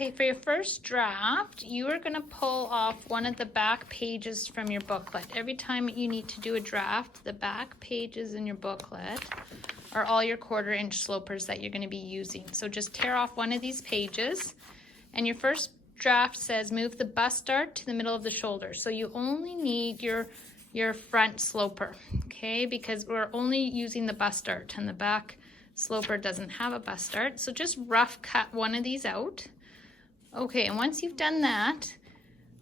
Okay, for your first draft, you are going to pull off one of the back pages from your booklet. Every time you need to do a draft, the back pages in your booklet are all your 1/4 inch slopers that you're going to be using. So just tear off one of these pages, and your first draft says move the bust dart to the middle of the shoulder. So you only need your front sloper, okay, because we're only using the bust dart and the back sloper doesn't have a bust dart. So just rough cut one of these out. Okay, and once you've done that,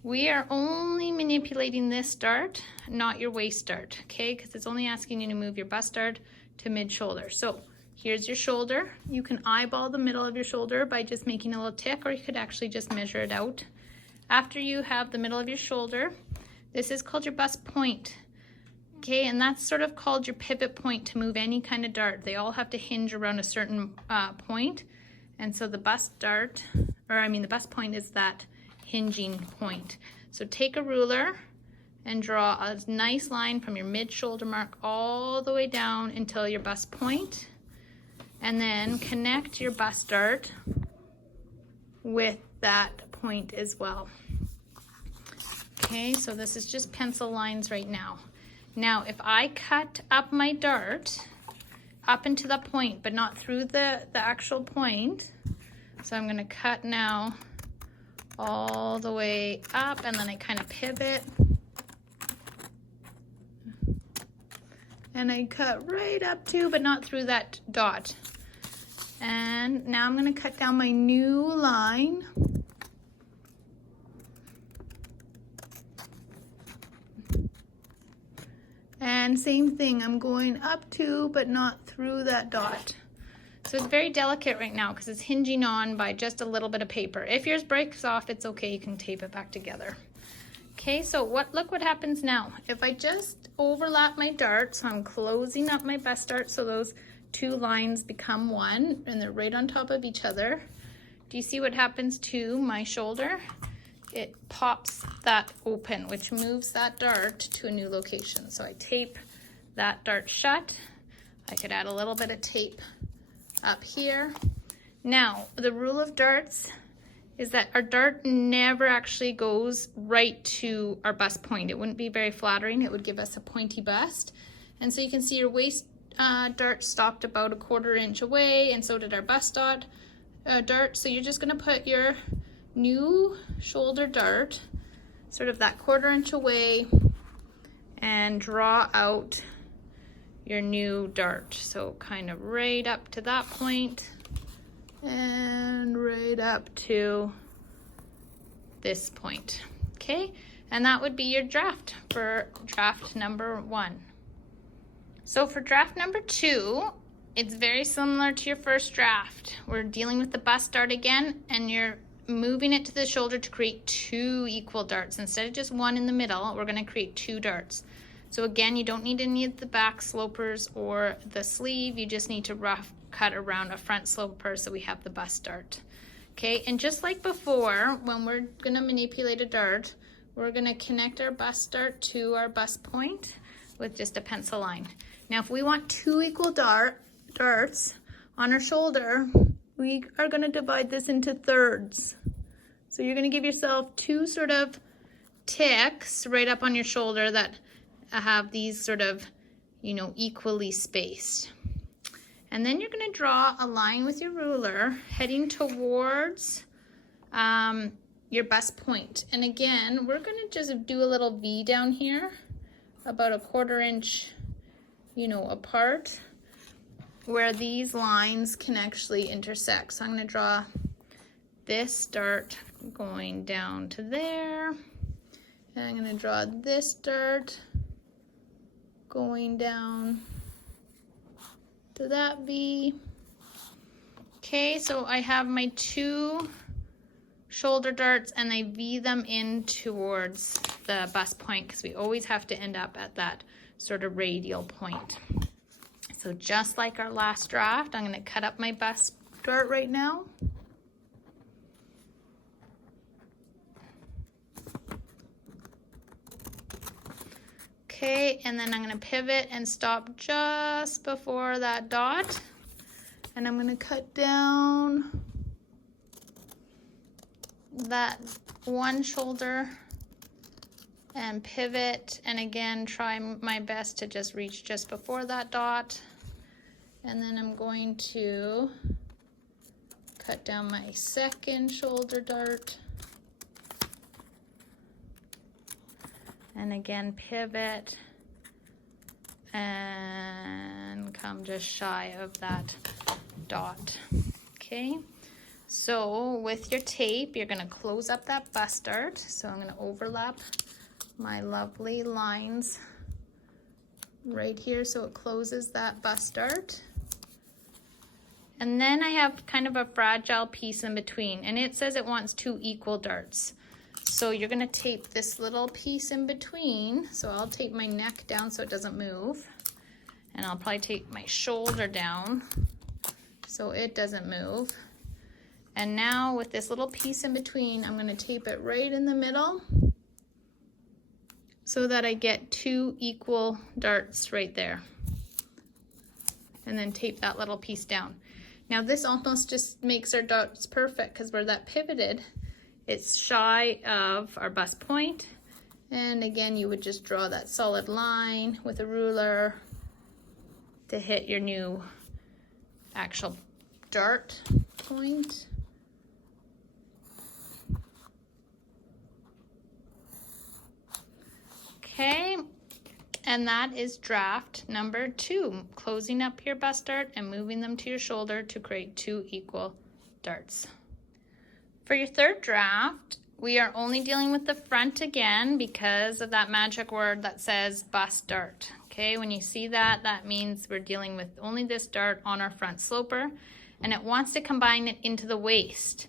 we are only manipulating this dart, not your waist dart, okay? Because it's only asking you to move your bust dart to mid-shoulder. So here's your shoulder. You can eyeball the middle of your shoulder by just making a little tick, or you could actually just measure it out. After you have the middle of your shoulder, this is called your bust point, okay? And that's sort of called your pivot point to move any kind of dart. They all have to hinge around a certain point. And so the bust dart, the bust point is that hinging point. So take a ruler and draw a nice line from your mid-shoulder mark all the way down until your bust point, and then connect your bust dart with that point as well. Okay, so this is just pencil lines right now. Now, if I cut up my dart up into the point, but not through the actual point, so I'm gonna cut now all the way up, and then I kind of pivot. And I cut right up to, but not through that dot. And now I'm gonna cut down my new line. And same thing, I'm going up to, but not through that dot. So it's very delicate right now because it's hinging on by just a little bit of paper. If yours breaks off, it's okay, you can tape it back together. Okay, so look what happens now. If I just overlap my dart, so I'm closing up my bust dart so those two lines become one and they're right on top of each other. Do you see what happens to my shoulder? It pops that open, which moves that dart to a new location. So I tape that dart shut. I could add a little bit of tape up here. Now, the rule of darts is that our dart never actually goes right to our bust point. It wouldn't be very flattering. It would give us a pointy bust. And so you can see your waist dart stopped about a 1/4 inch away, and so did our bust dart. So you're just gonna put your new shoulder dart sort of that 1/4 inch away and draw out your new dart. So kind of right up to that point and right up to this point, okay? And that would be your draft for draft number 1. So for draft number 2, it's very similar to your first draft. We're dealing with the bust dart again, and you're moving it to the shoulder to create 2 equal darts. Instead of just one in the middle, we're gonna create 2 darts. So again, you don't need any of the back slopers or the sleeve. You just need to rough cut around a front sloper so we have the bust dart. Okay, and just like before, when we're gonna manipulate a dart, we're gonna connect our bust dart to our bust point with just a pencil line. Now, if we want 2 equal darts on our shoulder, we are gonna divide this into thirds. So you're gonna give yourself 2 sort of ticks right up on your shoulder that have these sort of, equally spaced. And then you're gonna draw a line with your ruler heading towards your bust point. And again, we're gonna just do a little V down here, about a 1/4 inch, apart, where these lines can actually intersect. So I'm gonna draw this dart going down to there. And I'm gonna draw this dart going down to that V. Okay, so I have my 2 shoulder darts and I V them in towards the bust point because we always have to end up at that sort of radial point. So just like our last draft, I'm gonna cut up my bust dart right now. Okay, and then I'm gonna pivot and stop just before that dot. And I'm gonna cut down that one shoulder and pivot, and again try my best to just reach just before that dot. And then I'm going to cut down my second shoulder dart, and again pivot and come just shy of that dot. Okay, so with your tape you're going to close up that bust dart. So I'm going to overlap my lovely lines right here so it closes that bust dart. And then I have kind of a fragile piece in between, and it says it wants 2 equal darts. So you're gonna tape this little piece in between. So I'll tape my neck down so it doesn't move. And I'll probably tape my shoulder down so it doesn't move. And now with this little piece in between, I'm gonna tape it right in the middle so that I get 2 equal darts right there. And then tape that little piece down. Now this almost just makes our darts perfect because where that pivoted, it's shy of our bust point. And again, you would just draw that solid line with a ruler to hit your new actual dart point. Okay. And that is draft number 2, closing up your bust dart and moving them to your shoulder to create 2 equal darts. For your third draft, we are only dealing with the front again because of that magic word that says bust dart. Okay, when you see that, that means we're dealing with only this dart on our front sloper, and it wants to combine it into the waist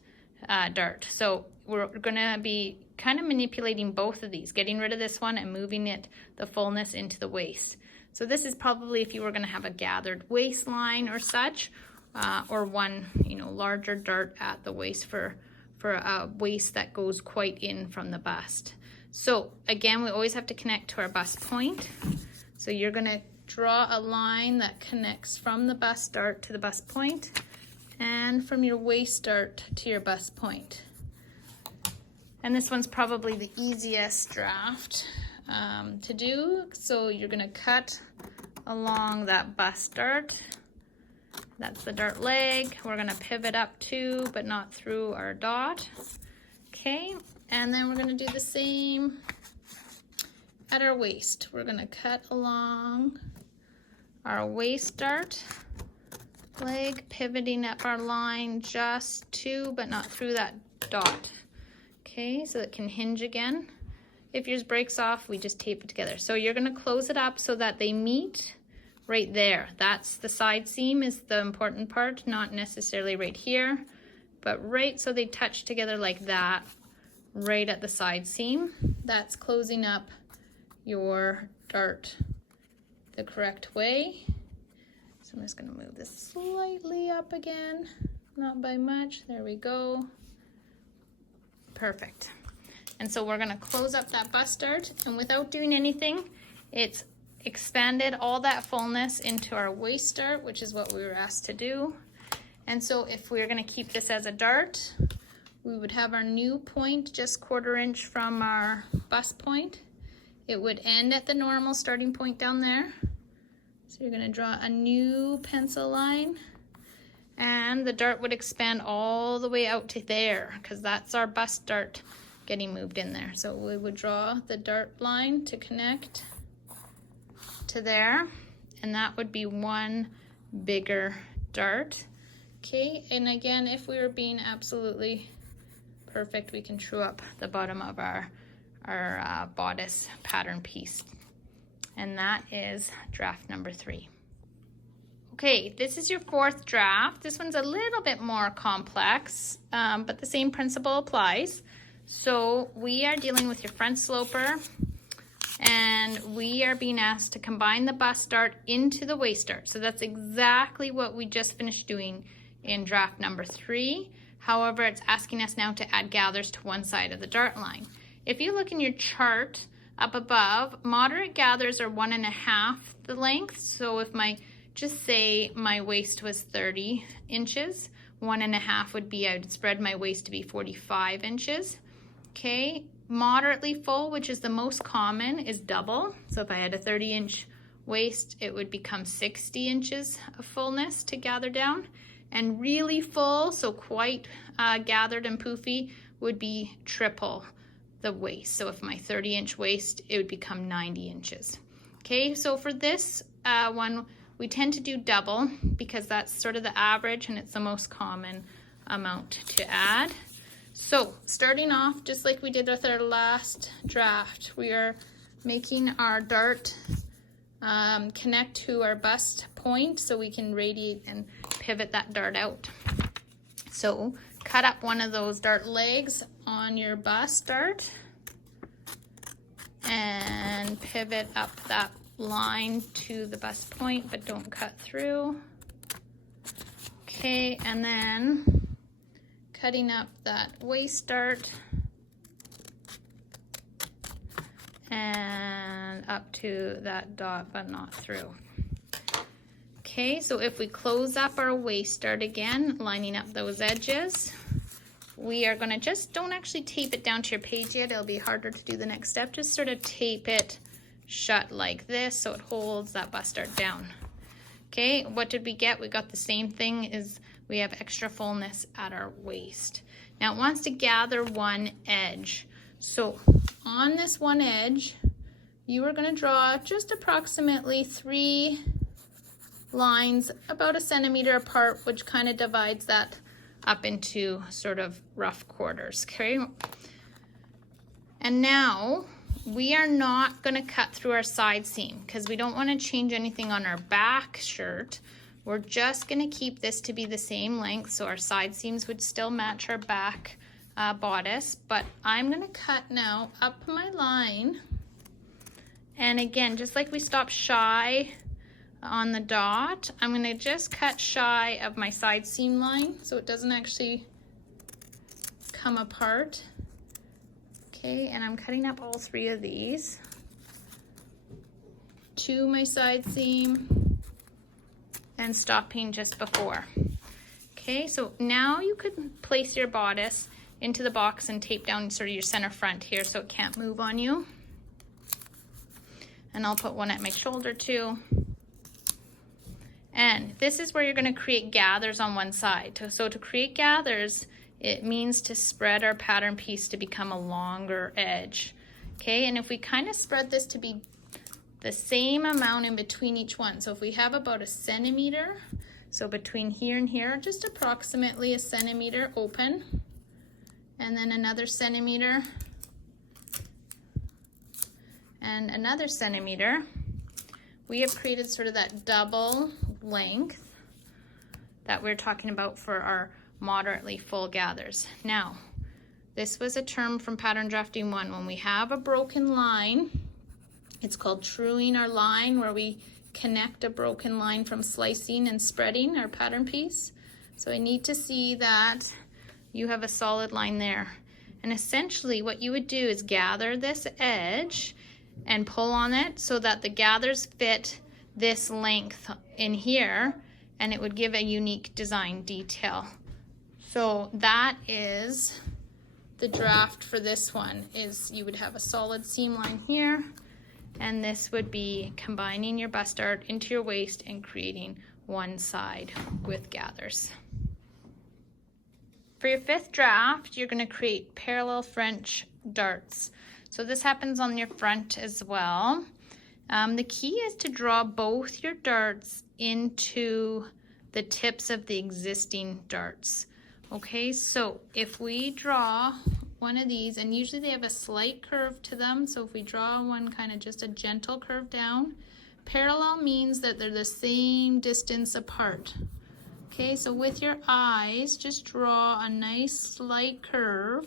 dart. So we're gonna be kind of manipulating both of these, getting rid of this one and moving it, the fullness, into the waist. So this is probably if you were gonna have a gathered waistline or such, or one, larger dart at the waist for a waist that goes quite in from the bust. So again, we always have to connect to our bust point. So you're gonna draw a line that connects from the bust dart to the bust point and from your waist dart to your bust point. And this one's probably the easiest draft to do. So you're gonna cut along that bust dart. That's the dart leg. We're gonna pivot up to, but not through our dot. Okay, and then we're gonna do the same at our waist. We're gonna cut along our waist dart leg, pivoting up our line just to, but not through that dot. Okay, so it can hinge again. If yours breaks off, we just tape it together. So you're gonna close it up so that they meet right there. That's the side seam is the important part, not necessarily right here, but right so they touch together like that, right at the side seam. That's closing up your dart the correct way. So I'm just gonna move this slightly up again, not by much, there we go. Perfect. And so we're gonna close up that bust dart, and without doing anything, it's expanded all that fullness into our waist dart, which is what we were asked to do. And so if we're gonna keep this as a dart, we would have our new point just 1/4 inch from our bust point. It would end at the normal starting point down there. So you're gonna draw a new pencil line, and the dart would expand all the way out to there because that's our bust dart getting moved in there. So we would draw the dart line to connect to there, and that would be one bigger dart. Okay, and again, if we were being absolutely perfect, we can true up the bottom of our bodice pattern piece. And that is draft number 3. Okay, this is your 4th draft. This one's a little bit more complex, but the same principle applies. So we are dealing with your front sloper, and we are being asked to combine the bust dart into the waist dart. So that's exactly what we just finished doing in draft number 3. However, it's asking us now to add gathers to one side of the dart line. If you look in your chart up above, moderate gathers are 1.5 the length. So if just say my waist was 30 inches, 1.5 would be, I would spread my waist to be 45 inches. Okay, moderately full, which is the most common, is double. So if I had a 30-inch waist, it would become 60 inches of fullness to gather down. And really full, so quite gathered and poofy, would be triple the waist. So if my 30-inch waist, it would become 90 inches. Okay, so for this one, we tend to do double because that's sort of the average and it's the most common amount to add. So starting off, just like we did with our last draft, we are making our dart connect to our bust point so we can radiate and pivot that dart out. So cut up one of those dart legs on your bust dart and pivot up that line to the bust point, but don't cut through. Okay, and then cutting up that waist dart and up to that dot, but not through. Okay, so if we close up our waist dart again, lining up those edges, we are gonna just, don't actually tape it down to your page yet, it'll be harder to do the next step, just sort of tape it shut like this so it holds that bust dart down. Okay, what did we get? We got the same thing, is we have extra fullness at our waist. Now it wants to gather one edge. So on this one edge, you are going to draw just approximately 3 lines about 1 centimeter apart, which kind of divides that up into sort of rough quarters. Okay, and now we are not going to cut through our side seam because we don't want to change anything on our back shirt. We're just going to keep this to be the same length, so our side seams would still match our back bodice, but I'm going to cut now up my line, and again, just like we stopped shy on the dot, I'm going to just cut shy of my side seam line so it doesn't actually come apart. Okay, and I'm cutting up all 3 of these to my side seam and stopping just before. Okay, so now you could place your bodice into the box and tape down sort of your center front here so it can't move on you. And I'll put one at my shoulder too. And this is where you're going to create gathers on one side. So to create gathers, it means to spread our pattern piece to become a longer edge. Okay, and if we kind of spread this to be the same amount in between each one, so if we have about 1 centimeter, so between here and here, just approximately 1 centimeter open, and then another centimeter, and another centimeter, we have created sort of that double length that we're talking about for our moderately full gathers. Now, this was a term from Pattern Drafting 1. When we have a broken line, it's called truing our line, where we connect a broken line from slicing and spreading our pattern piece. So I need to see that you have a solid line there. And essentially what you would do is gather this edge and pull on it so that the gathers fit this length in here, and it would give a unique design detail. So that is the draft for this one, is you would have a solid seam line here, and this would be combining your bust dart into your waist and creating one side with gathers. For your 5th draft, you're going to create parallel French darts. So this happens on your front as well. The key is to draw both your darts into the tips of the existing darts. Okay, so if we draw one of these, and usually they have a slight curve to them, so if we draw one kind of just a gentle curve down, parallel means that they're the same distance apart. Okay, so with your eyes, just draw a nice slight curve,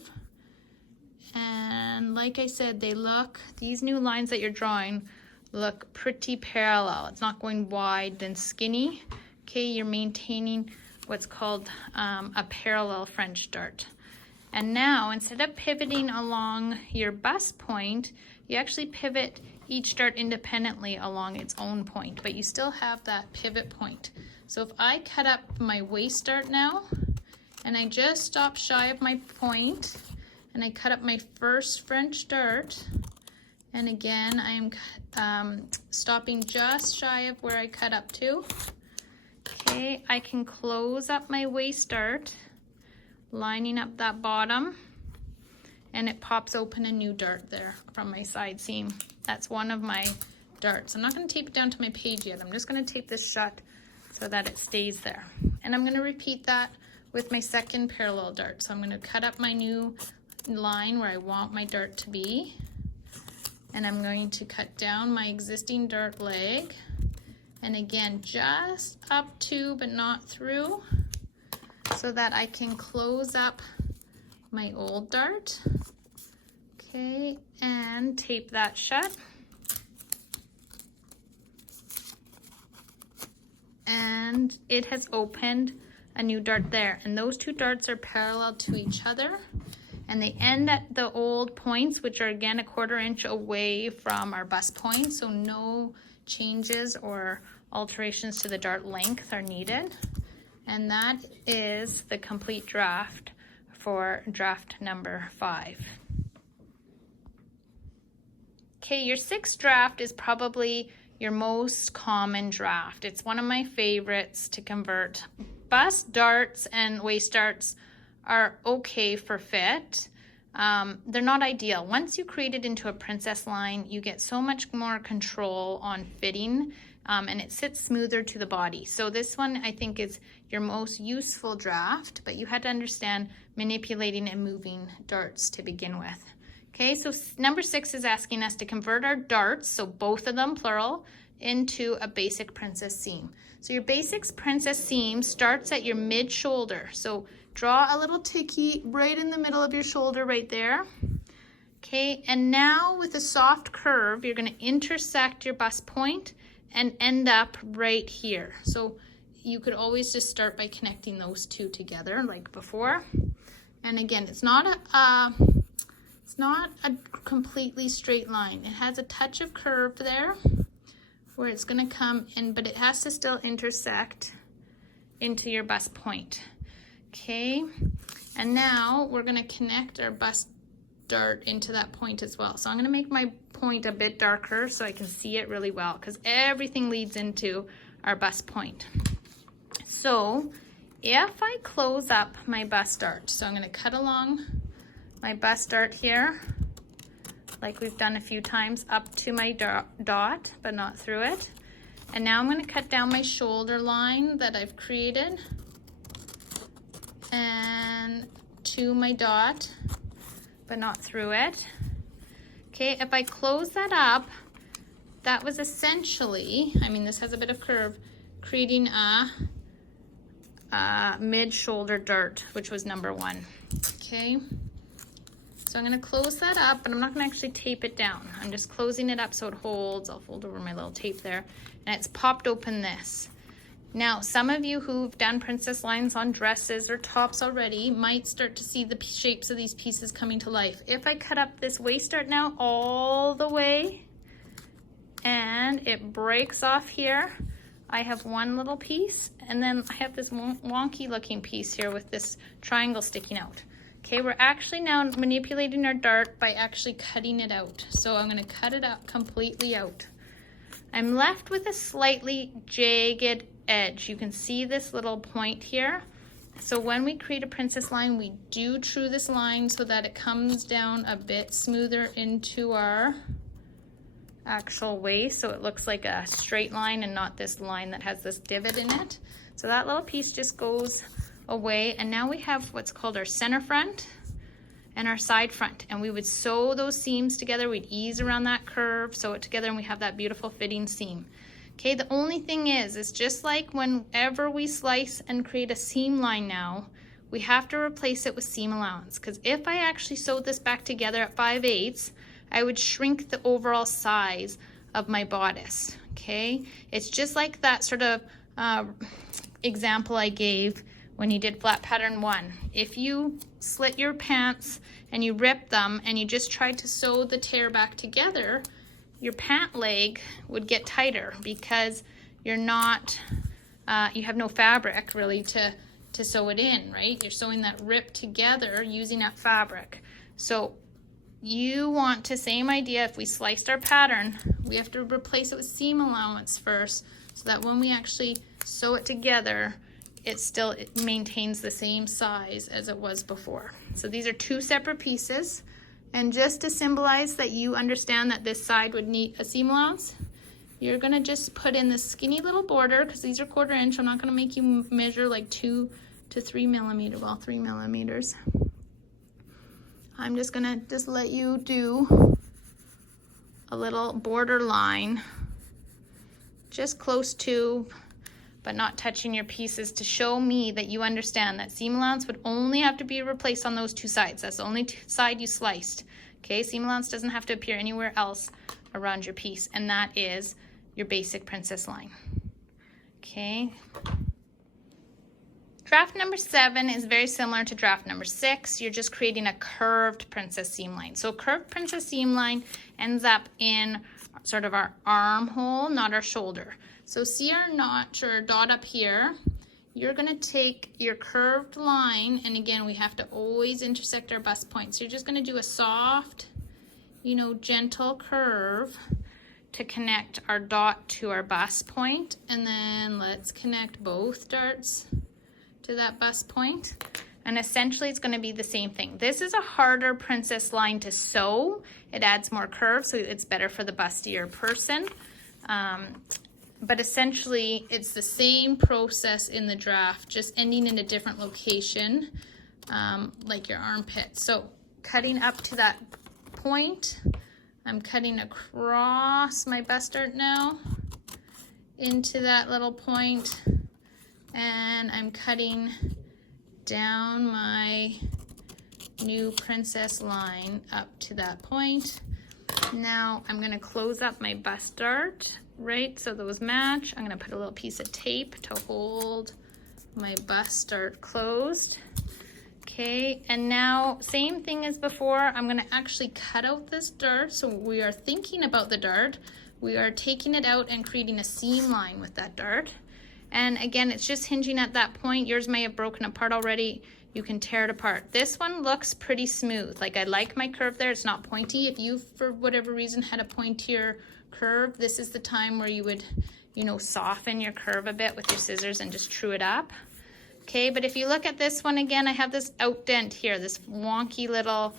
and like I said, they look, these new lines that you're drawing look pretty parallel. It's not going wide and skinny. Okay, you're maintaining what's called a parallel French dart. And now, instead of pivoting along your bust point, you actually pivot each dart independently along its own point, but you still have that pivot point. So if I cut up my waist dart now, And I just stopped shy of my point, and I cut up my first French dart. And again, I am stopping just shy of where I cut up to. Okay, I can close up my waist dart, lining up that bottom, and it pops open a new dart there from my side seam. That's one of my darts. I'm not going to tape it down to my page yet. I'm just going to tape this shut so that it stays there. And I'm going to repeat that with my second parallel dart. So I'm going to cut up my new line where I want my dart to be. And I'm going to cut down my existing dart leg. And again, just up to but not through, so that I can close up my old dart. Okay, and tape that shut. And it has opened a new dart there. And those two darts are parallel to each other. And they end at the old points, which are again a 1/4 inch away from our bust point. So no changes or alterations to the dart length are needed. And that is the complete draft for draft number 5. Okay, your 6th draft is probably your most common draft. It's one of my favorites to convert. Bust darts and waist darts are okay for fit. They're not ideal. Once you create it into a princess line, you get so much more control on fitting, and it sits smoother to the body. So this one I think is your most useful draft, but you had to understand manipulating and moving darts to begin with. Okay, so number 6 is asking us to convert our darts, so both of them plural, into a basic princess seam. So your basic princess seam starts at your mid shoulder. So draw a little ticky right in the middle of your shoulder right there. Okay, and now with a soft curve, you're going to intersect your bust point and end up right here. So you could always just start by connecting those two together like before. And again, it's not a completely straight line. It has a touch of curve there where it's going to come in, but it has to still intersect into your bust point. Okay, and now we're going to connect our bust dart into that point as well. So I'm going to make my point a bit darker so I can see it really well, because everything leads into our bust point. So if I close up my bust dart, so I'm going to cut along my bust dart here, like we've done a few times, up to my dot, but not through it. And now I'm going to cut down my shoulder line that I've created and to my dot, but not through it. Okay, if I close that up, that was essentially, I mean, this has a bit of curve, creating a mid-shoulder dart, which was number 1. Okay, so I'm going to close that up, but I'm not going to actually tape it down. I'm just closing it up so it holds. I'll fold over my little tape there, and it's popped open this. Now, some of you who've done princess lines on dresses or tops already might start to see the shapes of these pieces coming to life. If I cut up this waist dart now all the way and it breaks off here, I have one little piece, and then I have this wonky looking piece here with this triangle sticking out. Okay, we're actually now manipulating our dart by actually cutting it out. So I'm going to cut it out completely out. I'm left with a slightly jagged edge. You can see this little point here. So when we create a princess line, we do true this line so that it comes down a bit smoother into our actual waist, so it looks like a straight line and not this line that has this divot in it. So that little piece just goes away, and now we have what's called our center front and our side front, and we would sew those seams together. We'd ease around that curve, sew it together, and we have that beautiful fitting seam. Okay, the only thing is just like whenever we slice and create a seam line now, we have to replace it with seam allowance, because if I actually sewed this back together at 5/8, I would shrink the overall size of my bodice. Okay, it's just like that sort of example I gave when you did flat pattern 1. If you slit your pants and you rip them and you just tried to sew the tear back together, your pant leg would get tighter because you're not, you have no fabric really to to sew it in, right? You're sewing that rip together using that fabric. So you want to, same idea, if we sliced our pattern, we have to replace it with seam allowance first so that when we actually sew it together, it maintains the same size as it was before. So these are two separate pieces. And just to symbolize that you understand that this side would need a seam allowance, you're gonna just put in this skinny little border, because these are 1/4 inch. I'm not gonna make you measure like 2 to 3 millimeters, well, 3 millimeters. I'm just gonna let you do a little border line, just close to, but not touching your pieces, to show me that you understand that seam allowance would only have to be replaced on those two sides. That's the only side you sliced. Okay, seam allowance doesn't have to appear anywhere else around your piece, and that is your basic princess line. Okay. Draft number 7 is very similar to draft number 6. You're just creating a curved princess seam line. So curved princess seam line ends up in sort of our armhole, not our shoulder. So see our notch or dot up here. You're gonna take your curved line, and again, we have to always intersect our bust point. So you're just gonna do a soft, gentle curve to connect our dot to our bust point. And then let's connect both darts to that bust point. And essentially it's gonna be the same thing. This is a harder princess line to sew. It adds more curve, so it's better for the bustier person. But essentially it's the same process in the draft, just ending in a different location, like your armpit. So cutting up to that point, I'm cutting across my bust dart now into that little point, and I'm cutting down my new princess line up to that point. Now I'm gonna close up my bust dart, right, so those match. I'm gonna put a little piece of tape to hold my bust dart closed. Okay, and now same thing as before, I'm gonna actually cut out this dart. So we are thinking about the dart, we are taking it out and creating a seam line with that dart. And again, it's just hinging at that point. Yours may have broken apart already. You can tear it apart. This one looks pretty smooth. Like, I like my curve there. It's not pointy. If you, for whatever reason, had a pointier curve, this is the time where you would, soften your curve a bit with your scissors and just true it up. Okay, but if you look at this one again, I have this outdent here, this wonky little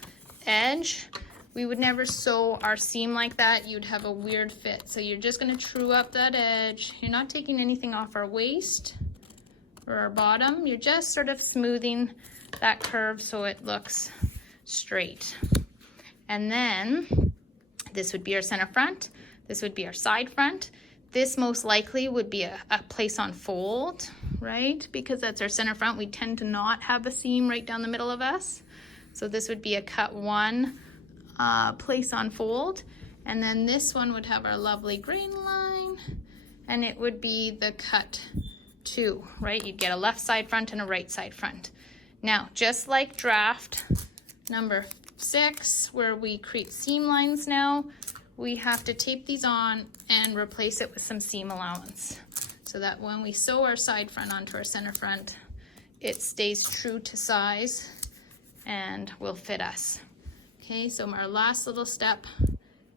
edge. We would never sew our seam like that. You'd have a weird fit. So you're just gonna true up that edge. You're not taking anything off our waist or our bottom. You're just sort of smoothing that curve so it looks straight. And then this would be our center front. This would be our side front. This most likely would be a place on fold, right? Because that's our center front. We tend to not have a seam right down the middle of us. So this would be a cut one place on fold. And then this one would have our lovely grain line, and it would be the cut two, right? You'd get a left side front and a right side front. Now, just like draft number 6, where we create seam lines now, we have to tape these on and replace it with some seam allowance so that when we sew our side front onto our center front, it stays true to size and will fit us. Okay, so our last little step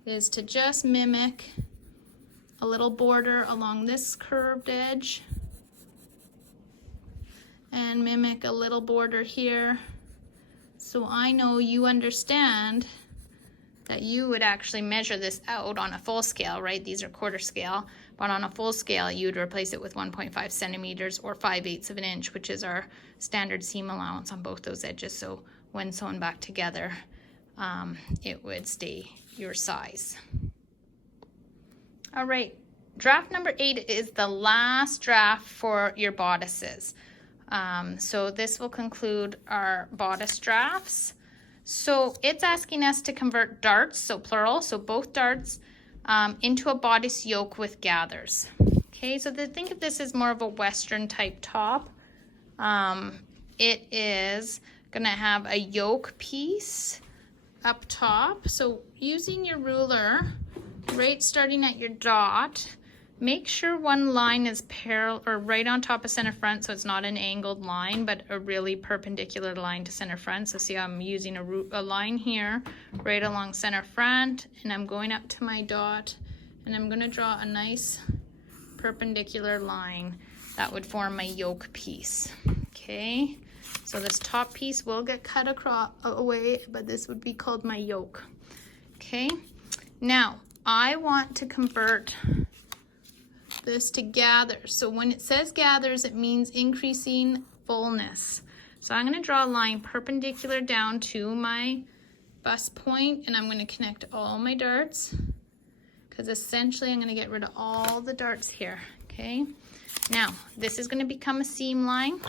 is to just mimic a little border along this curved edge and mimic a little border here. So I know you understand that you would actually measure this out on a full scale, right? These are 1/4 scale, but on a full scale, you would replace it with 1.5 centimeters or 5/8 of an inch, which is our standard seam allowance on both those edges. So when sewn back together, it would stay your size. All right, draft number 8 is the last draft for your bodices. So this will conclude our bodice drafts. So it's asking us to convert darts, so plural, so both darts, into a bodice yoke with gathers. Okay, so think of this as more of a Western type top. It is gonna have a yoke piece up top. So using your ruler, right starting at your dot, Make sure one line is parallel or right on top of center front, so it's not an angled line, but a really perpendicular line to center front. So see how I'm using a line here right along center front, and I'm going up to my dot, and I'm going to draw a nice perpendicular line that would form my yoke piece. Okay, so this top piece will get cut across away, but this would be called my yoke. Okay, now I want to convert this to gathers. So when it says gathers, it means increasing fullness. So I'm going to draw a line perpendicular down to my bust point, and I'm going to connect all my darts, because essentially I'm going to get rid of all the darts here. Okay, now this is going to become a seam line.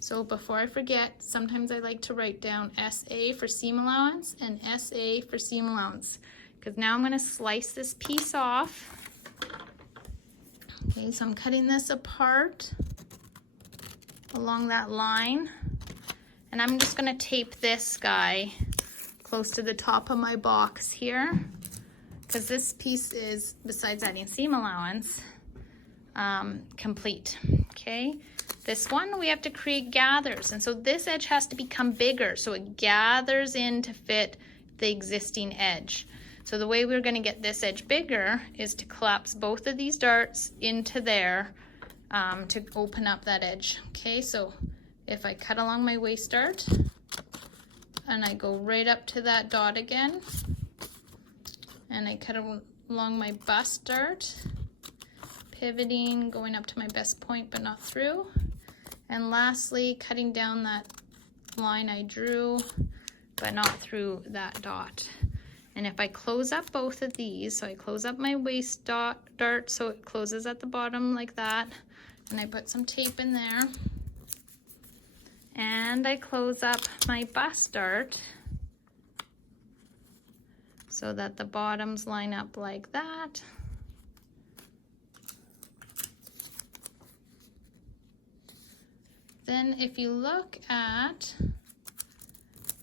So before I forget, sometimes I like to write down SA for seam allowance and SA for seam allowance, because now I'm going to slice this piece off. Okay, so I'm cutting this apart along that line, and I'm just going to tape this guy close to the top of my box here, because this piece is, besides adding seam allowance, complete. Okay, this one we have to create gathers, and so this edge has to become bigger so it gathers in to fit the existing edge. So the way we're going to get this edge bigger is to collapse both of these darts into there to open up that edge. Okay, so if I cut along my waist dart and I go right up to that dot again, and I cut along my bust dart, pivoting, going up to my best point but not through, and lastly cutting down that line I drew but not through that dot. And if I close up both of these, so I close up my waist dart so it closes at the bottom like that, and I put some tape in there, and I close up my bust dart so that the bottoms line up like that. Then if you look at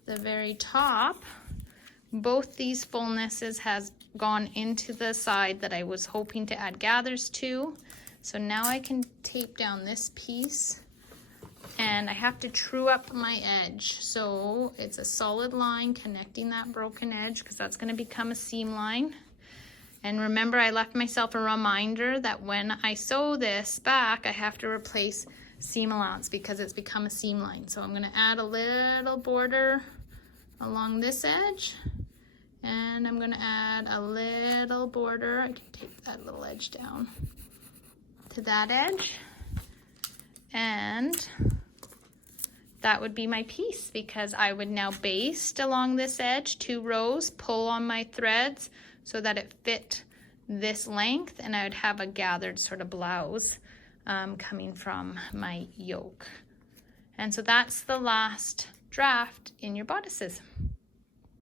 the very top, both these fullnesses has gone into the side that I was hoping to add gathers to. So now I can tape down this piece, and I have to true up my edge. So it's a solid line connecting that broken edge, because that's going to become a seam line. And remember, I left myself a reminder that when I sew this back, I have to replace seam allowance because it's become a seam line. So I'm going to add a little border along this edge, and I'm going to add a little border, I can take that little edge down to that edge, and that would be my piece, because I would now baste along this edge 2 rows, pull on my threads so that it fit this length, and I would have a gathered sort of blouse coming from my yoke. And so that's the last draft in your bodices.